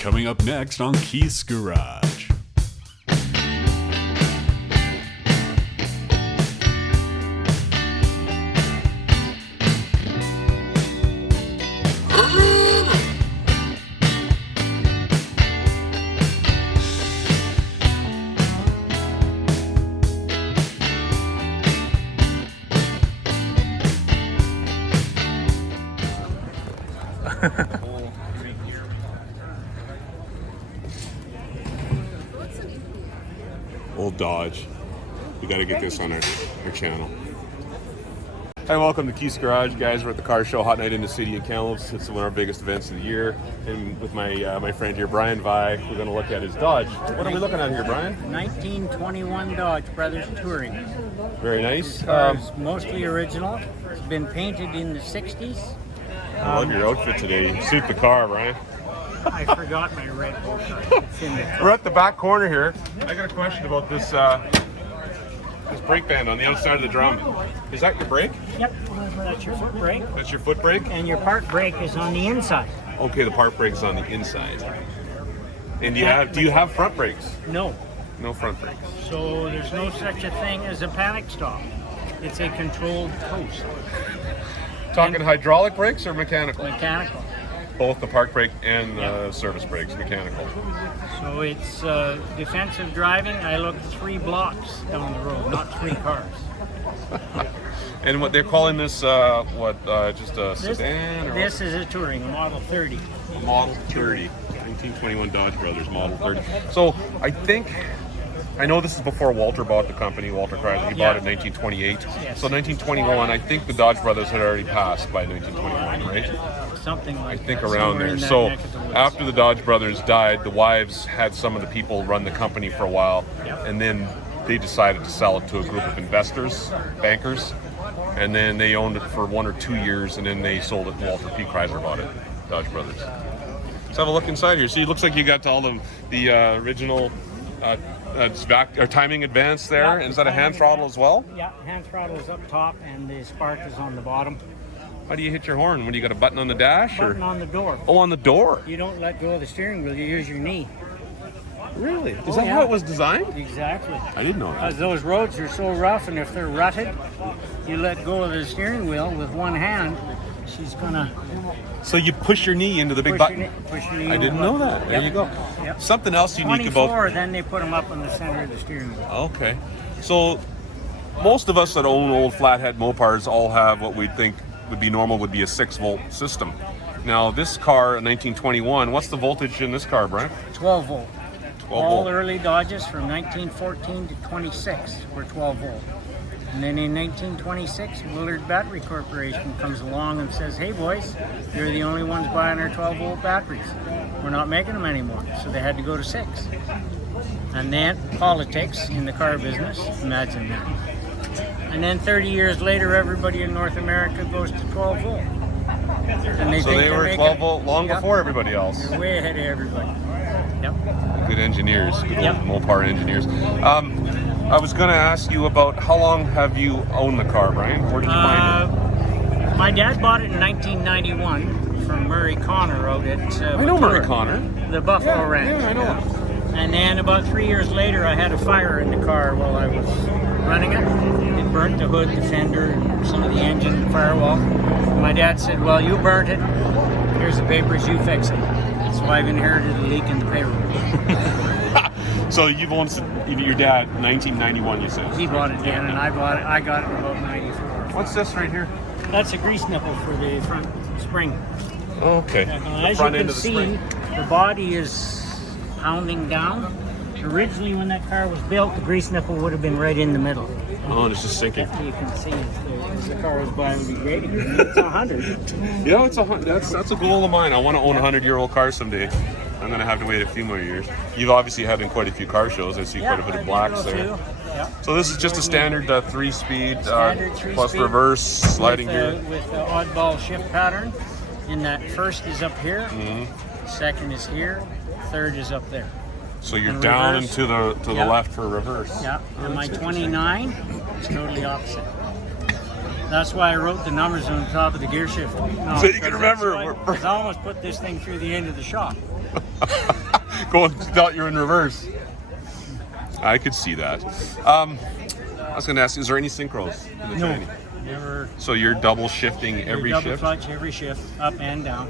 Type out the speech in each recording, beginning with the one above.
Coming up next on Keith's Garage. Old Dodge. We got to get this on our channel. Hi, welcome to Keith's Garage, guys. We're at the car show, Hot Night in the City in Kamloops. It's one of our biggest events of the year. And with my friend here, Brian Vi, we're going to look at his Dodge. What are we looking at here, Brian? 1921 Dodge Brothers Touring. Very nice. It's mostly original. It's been painted in the 60s. I love your outfit today. You suit the car, Brian. I forgot my red bow tie. It's in there. We're at the back corner here. I got a question about this this brake band on the outside of the drum. Is that your brake? Yep, that's your foot brake. That's your foot brake? And your park brake is on the inside. Okay, the park brake is on the inside. And do you have front brakes? No. No front brakes. So there's no such a thing as a panic stop. It's a controlled coast. Talking hydraulic brakes or mechanical? Mechanical. Both the park brake and the service brakes, mechanical. So it's defensive driving. I looked 3 blocks down the road, not 3 cars. And what they're calling this, just a sedan? Or this is a touring, a Model 30. A Model 30. 1921 Dodge Brothers, Model 30. So I know this is before Walter bought the company, Walter Chrysler. He bought it in 1928. Yes. So 1921, I think the Dodge Brothers had already passed by 1921, right? Something like I think that, around there. So after the Dodge Brothers died, the wives had some of the people run the company for a while, and then they decided to sell it to a group of investors, bankers, and then they owned it for 1 or 2 years, and then they sold it. Walter P. Chrysler bought it, Dodge Brothers. Let's have a look inside here. See, it looks like you got all the original timing advance there. Yeah, and is that a hand throttle as well? Yeah, hand throttle is up top and the spark is on the bottom. How do you hit your horn? When you got a button on the dash? Button on the door. Oh, on the door. You don't let go of the steering wheel, you use your knee. Really? Is that how it was designed? Exactly. I didn't know that. Because those roads are so rough, and if they're rutted, you let go of the steering wheel with one hand, she's gonna... So you push your knee into the big button? Push your knee. I didn't know that. There you go. Yep. Something else unique 24, then they put them up in the center of the steering wheel. Okay. So most of us that own old flathead Mopars all have what we think would be normal, would be a 6-volt system. Now this car, in 1921, what's the voltage in this car, Brian? 12 volt. 12 All volt. early Dodges from 1914 to 26 were 12 volt. And then in 1926, Willard Battery Corporation comes along and says, hey boys, you're the only ones buying our 12 volt batteries. We're not making them anymore. So they had to go to 6. And then politics in the car business, imagine that. And then 30 years later, everybody in North America goes to 12 volt. And So they were 12 volt long before everybody else. They're way ahead of everybody. Yep. Good engineers, good Yep. old Mopar engineers. I was going to ask you about how long have you owned the car, Brian? Where did you find My dad bought it in 1991 from Murray Connor out at it? I know Murray Connor. the Buffalo Ranch. Yeah, I know him. And then about 3 years later, I had a fire in the car while I was running it. It burnt the hood, the fender, and some of the engine, the firewall. My dad said, well, you burnt it. Here's the papers, you fix it. So I've inherited a leak in the payroll. So you've owned your dad 1991, you said? He bought it then, and I bought it. I got it in about 94. What's this right here? That's a grease nipple for the front spring. Okay. As you can see, the body is pounding down. Originally, when that car was built, the grease nipple would have been right in the middle. Oh, and it's just sinking. You can see as the car was by, would be grading. It's 100. Yeah, that's a goal of mine. I want to own a 100-year-old car someday. I'm going to have to wait a few more years. You've obviously had in quite a few car shows. I see quite a bit of blacks there. Yep. So this is just a standard 3-speed plus 3-speed reverse sliding gear. With the oddball shift pattern. And that first is up here, second is here, third is up there. So you're And down reverse. and to the left for reverse. Yeah, and my 29 is totally opposite. That's why I wrote the numbers on the top of the gear shift. No, So you can remember. Because I almost put this thing through the end of the shop. Going out, you're in reverse. I could see that. I was going to ask, is there any synchros in the No, tranny? never. So you're double shifting every double shift? clutch every shift, up and down.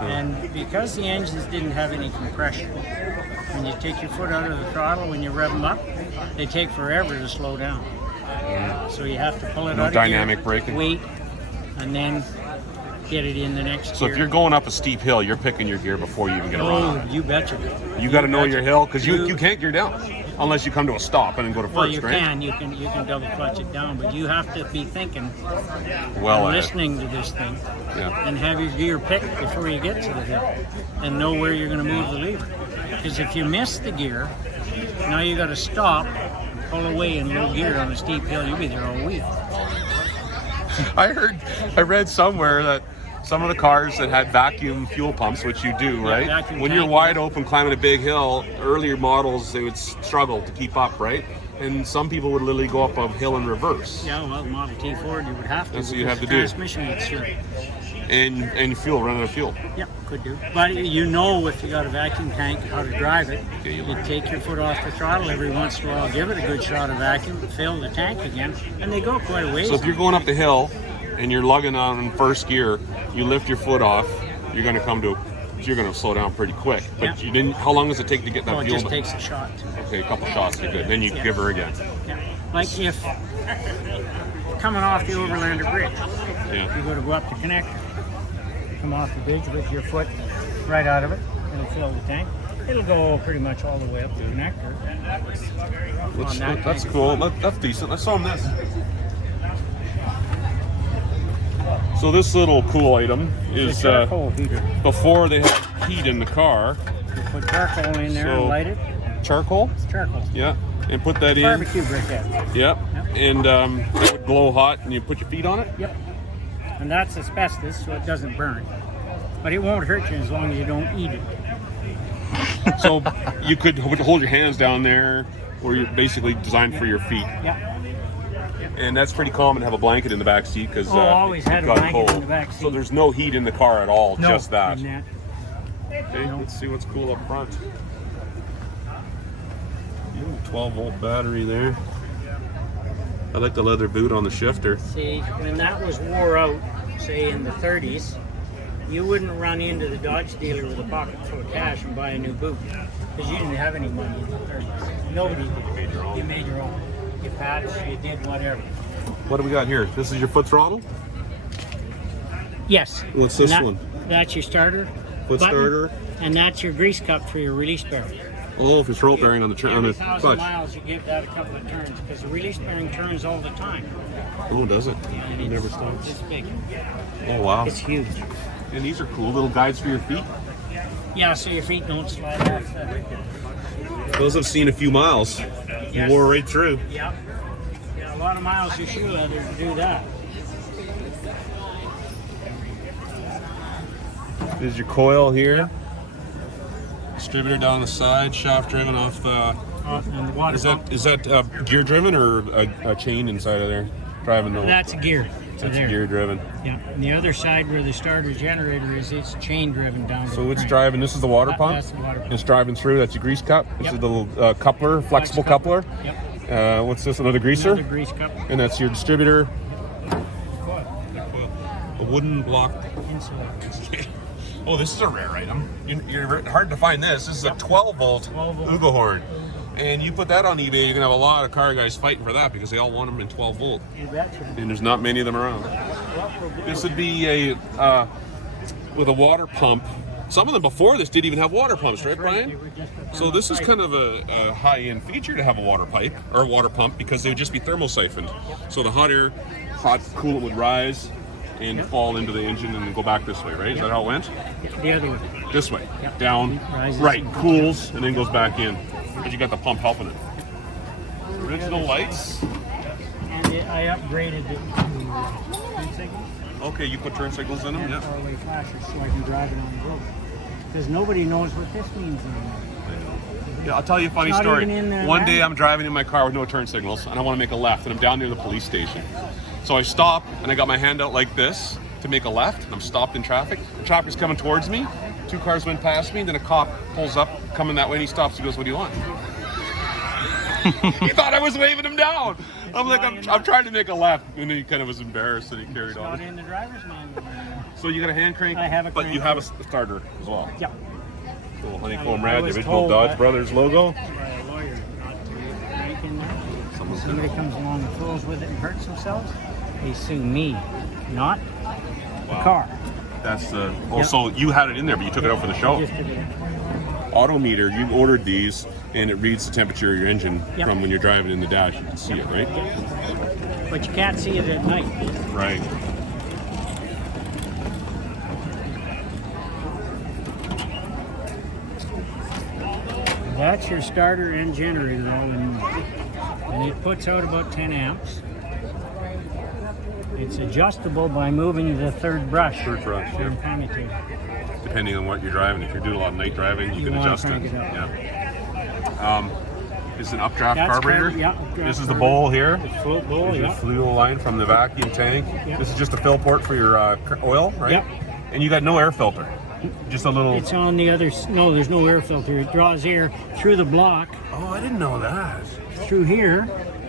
And because the engines didn't have any compression, when you take your foot out of the throttle, when you rev them up, they take forever to slow down. So you have to pull it No out of dynamic gear, braking. wait, and then get it in the next So gear. if you're going up a steep hill, you're picking your gear before you even get around. Oh, you betcha. You got to know betcha. your hill, because you can't gear down unless you come to a stop and then go to first, Well, you right? can double clutch it down, but you have to be thinking, Well, listening to this thing, yeah. and have your gear picked before you get to the hill, and know where you're going to move the lever. Because if you miss the gear, now you got to stop, pull away in low gear on a steep hill. You'll be there all week. I read somewhere that some of the cars that had vacuum fuel pumps, which you do, right? vacuum When you're tank, wide open climbing a big hill, earlier models, they would struggle to keep up, right? And some people would literally go up a hill in reverse. Yeah, well, Model T Ford, you would have to. That's what you have to the do. Transmission would slip. And fuel, run out of fuel. Yeah, could do. But you know, if you got a vacuum tank, how to drive it. Yeah, you You take your foot off the throttle every once in a while, give it a good shot of vacuum, fill the tank again, and they go quite a ways. So if you're going up the hill and you're lugging on first gear, you lift your foot off, you're going to slow down pretty quick. But Yeah. you didn't. How long does it take to get that well, it fuel? just takes a shot. Okay, a couple shots, you're good. Then you Yeah. give her again. Yeah. Like if coming off the Overlander Bridge, Yeah. you go up the connector, come off the bridge with your foot right out of it, it'll fill the tank. It'll go pretty much all the way up the connector. That's cool. That's decent. Let's show them this. So this little cool item is It's a charcoal heater. before they had heat in the car. You put charcoal in there So- and light it. Charcoal? It's charcoal. Yeah. And put that in. Barbecue briquette. Yep. And it would glow hot and you put your feet on it? Yep. And that's asbestos, so it doesn't burn. But it won't hurt you as long as you don't eat it. So you could hold your hands down there, or you're basically designed for your feet. Yeah. And that's pretty common to have a blanket in the back seat because Always had a got blanket cold. in the back seat. So there's no heat in the car at all, No, just that. in that. Okay, No. let's see what's cool up front. 12-volt battery there. I like the leather boot on the shifter. See, when that was wore out, say in the 30s, you wouldn't run into the Dodge dealer with a pocket full of cash and buy a new boot because you didn't have any money in the 30s. Nobody did. You made your own. You patched, you did whatever. What do we got here? This is your foot throttle? Yes. What's this And one? That's your starter. Foot button, starter? And that's your grease cup for your release bearing. Oh, if it's roll bearing on the Every 1,000 clutch. miles, you give that a couple of turns because the release bearing turns all the time. Oh, does it? And It it's, never stops. It's big. Oh, wow. It's huge. And these are cool little guides for your feet. Yeah, so your feet don't slide off. Those have seen a few miles. You Yes. wore right through. Yep. Yeah, a lot of miles of shoe leather to do that. There's your coil here. Distributor down the side, shaft driven off the. And the water pump. Is that gear driven or a chain inside of there driving the? That's a gear. So That's there. gear driven. Yeah. And the other side where the starter generator is, it's chain driven down. So it's driving. This is the water pump. That's the water pump. It's driving through. That's your grease cup. This Yep. is the little coupler, flexible coupler. Yep. What's this? Another greaser. Another grease cup. And that's your distributor. A wooden block. Insulator. Oh, this is a rare item. You're hard to find this. This is a 12-volt 12-volt. aoogah horn. And you put that on eBay, you're going to have a lot of car guys fighting for that because they all want them in 12 volt. You betcha. And there's not many of them around. This would be a with a water pump. Some of them before this didn't even have water pumps, right, Brian? So this is kind of a high-end feature to have a water pipe or a water pump because they would just be thermo-siphoned. So the hot coolant would rise and fall into the engine and go back this way, right? Is that how it went? The other one. This way, Yep. down, Rises right, and- cools, and then goes back in. But you got the pump helping it. Original lights. And I upgraded it to turn signals Okay, you put turn signals in them, and yeah. four-way flashers so I can drive it on the road. Because nobody knows what this means anymore. Yeah, I'll tell you a funny It's not story. even in there One now. day I'm driving in my car with no turn signals, and I want to make a left, and I'm down near the police station. So I stop, and I got my hand out like this to make a left, and I'm stopped in traffic. The traffic's coming towards me, 2 cars went past me, then a cop pulls up, coming that way, and he stops. He goes, "What do you want?" He thought I was waving him down. I'm like, I'm trying to make a left, and he kind of was embarrassed, and he carried on. Not in the driver's manual. So you got a hand crank? I have a but crank you have a crank. starter as well. Yeah. Cool. Honeycomb I red, the was original told Dodge that- Brothers logo. By a lawyer not to crank in there. Somebody comes along and fools with it and hurts themselves, they sue me, not the car. That's the. Oh, Yep. so you had it in there, but you took it out for the show. Just did it. Odometer, you ordered these, and it reads the temperature of your engine Yep. from when you're driving in the dash. You can see it, right? But you can't see it at night. Right. That's your starter and generator all in one. And it puts out about 10 amps. It's adjustable by moving the third brush. Third brush, yeah. And commutator. Depending on what you're driving. If you're doing a lot of night driving, you can wanna adjust it. crank it up. Yeah. It's an updraft That's carburetor. updraft This is the carburetor. bowl here. The float bowl, There's your yeah. fuel line from the vacuum tank. Yep. This is just a fill port for your oil, right? Yep. And you got no air filter. Just a little. It's on the other, no, there's no air filter. It draws air through the block, Oh, I didn't know that. through here,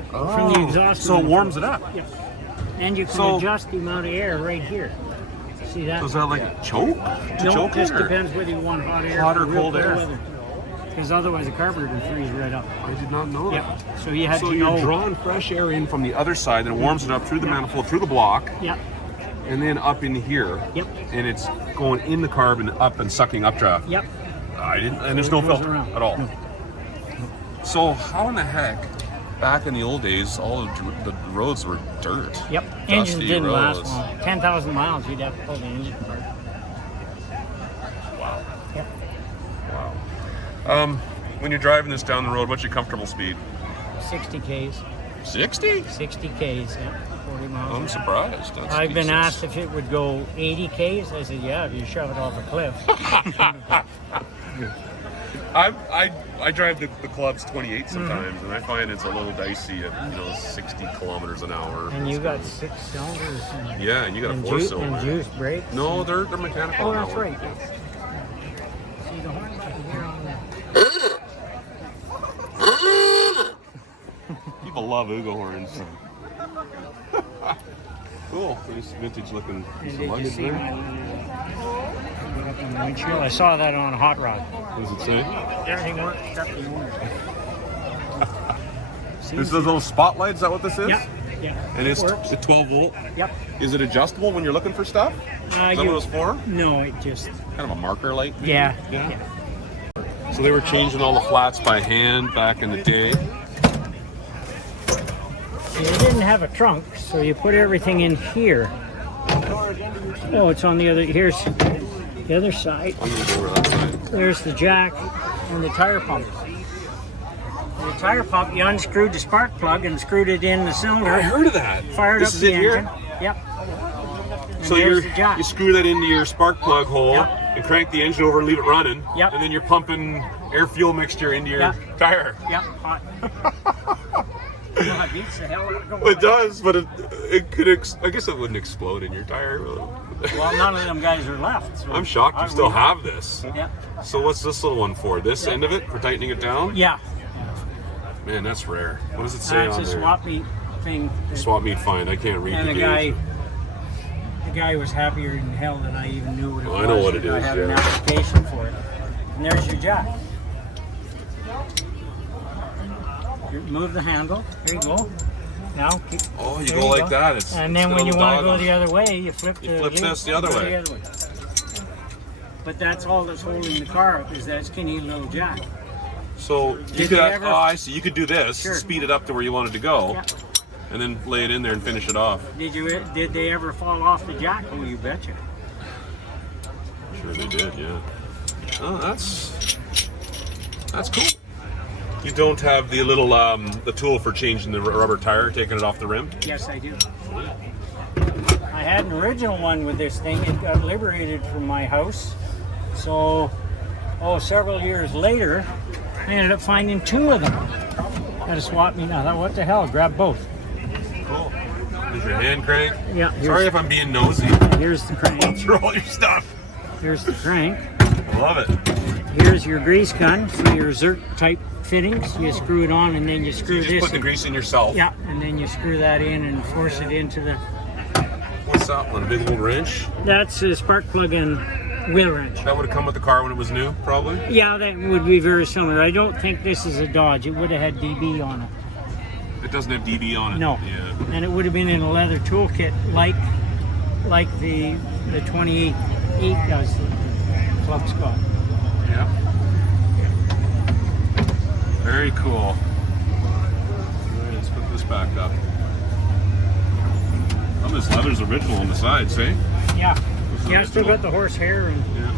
from the exhaust. So it manifold. warms it up. Yep. And you can So- adjust the amount of air right here. See that? So is that like a choke? To No, choke it just it, or? depends whether you want hot air Hot or real cold air? Because otherwise the carburetor will freeze right up. I did not know that. Yep. So you had So to you're know. drawing fresh air in from the other side, and it warms it up through the manifold, through the block, Yep. and then up in here. Yep. And it's going in the carb and up and sucking updraft. Yep. I didn't, and there's no It goes filter around. at all. No. So how in the heck, back in the old days, all of the roads were dirt. Yep. Dusty Engines didn't roads. last long. 10,000 miles, you'd have to pull the engine apart. Wow. Yep. Wow. When you're driving this down the road, what's your comfortable speed? 60 Ks. 60? 60 Ks, yeah. 40 miles. I'm an hour. surprised. That's I've been decent. asked if it would go 80 Ks. I said, yeah, if you shove it off a cliff. I drive the clubs 28 sometimes, and I find it's a little dicey at 60 kilometers an hour. And you got 6 cylinders. And, Yeah, and you got a and 4-cylinder. And juice brakes. No, they're mechanical. Oh, now. that's right. See the horn you can hear on that. People love aoogah horns. Cool. Nice vintage looking piece And of did you luggage see there. my put up on the windshield? I saw that on a hot rod. What does it say? Everything works except the motor. This is those little spotlights. Is that what this is? Yep. Yeah. And it's works. 12 volt. Yep. Is it adjustable when you're looking for stuff? Is that what it was for? No, it just. Kind of a marker light? maybe? Yeah. Yeah. So they were changing all the flats by hand back in the day. You didn't have a trunk, so you put everything in here. Oh, it's on the other. Here's the other side. I'm gonna go over that side. There's the jack and the tire pump. The tire pump, you unscrewed the spark plug and screwed it in the cylinder. I heard of that. Fired this up is the it here? engine. Yep. And So there's the jack. you screw that into your spark plug hole Yep. and crank the engine over and leave it running. Yep. And then you're pumping air fuel mixture into your Yep. tire. Yep. Hot. Well, it beats the hell out of going. It does, but it could. I guess it wouldn't explode in your tire. Well, none of them guys are left. So I'm shocked you still have this. Yep. So what's this little one for? This end of it for tightening it down? Yeah. Man, that's rare. What does it say That's on a there? swap meet thing. Swap meet find. I can't read And the the gauge. guy was happier than hell that I even knew what it Oh, was. I know what it I is, had an yeah. application for it. And there's your jack. You move the handle. There you go. Now keep. Oh, you there go like that. It's and it's then got when a you little want to dog go on the it. other way, you flip You flip this the other go way. But that's all that's holding the car up is that skinny little jack. So you Did could. they ever- Oh, I see. You could do this, Sure. speed it up to where you wanted to go, Yeah. and then lay it in there and finish it off. Did they ever fall off the jack? Oh, you betcha. Sure they did. Yeah. Oh, that's cool. You don't have the little the tool for changing the rubber tire, taking it off the rim. Yes, I do. I had an original one with this thing. It got liberated from my house. So, several years later, I ended up finding 2 of them. Had to swap me now. I thought, what the hell? Grab both. Cool. There's your hand crank. Yeah. Sorry if I'm being nosy. Here's the crank. Through all your stuff. Here's the crank. Love it. Here's your grease gun for your Zerk type fittings. You screw it on and then you screw You just this. put the grease in yourself. Yeah, and then you screw that in and force it into the. What's that one? A big old wrench? That's a spark plug and wheel wrench. That would have come with the car when it was new, probably? Yeah, that would be very similar. I don't think this is a Dodge. It would have had DB on it. It doesn't have DB on it. No. Yeah. And it would have been in a leather toolkit like the 28 does, the Club Scott. Yeah. Very cool. All right, let's put this back up. Oh, this leather's original on the sides, eh? Yeah. This is Yeah, still original. got the horsehair and. Yeah.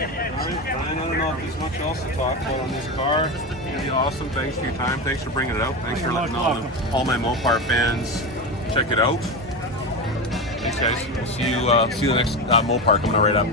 All right, Brian, I don't know if there's much else to talk about on this car. Pretty awesome. Thanks for your time. Thanks for bringing it out. Thanks for letting all my Mopar fans check it out. Thanks, guys. We'll see you the next Mopar coming out right up.